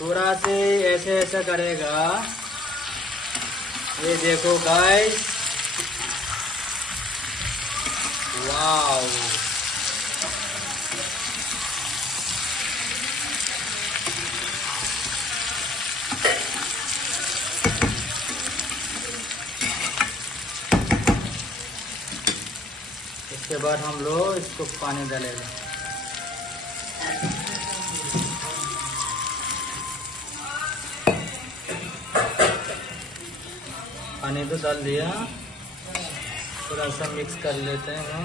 थोड़ा से ऐसे ऐसा करेगा। ये देखो गाइस, वाव। इसके बाद हम लोग इसको पानी डालेंगे। पानी तो डाल दिया, थोड़ा सा मिक्स कर लेते हैं।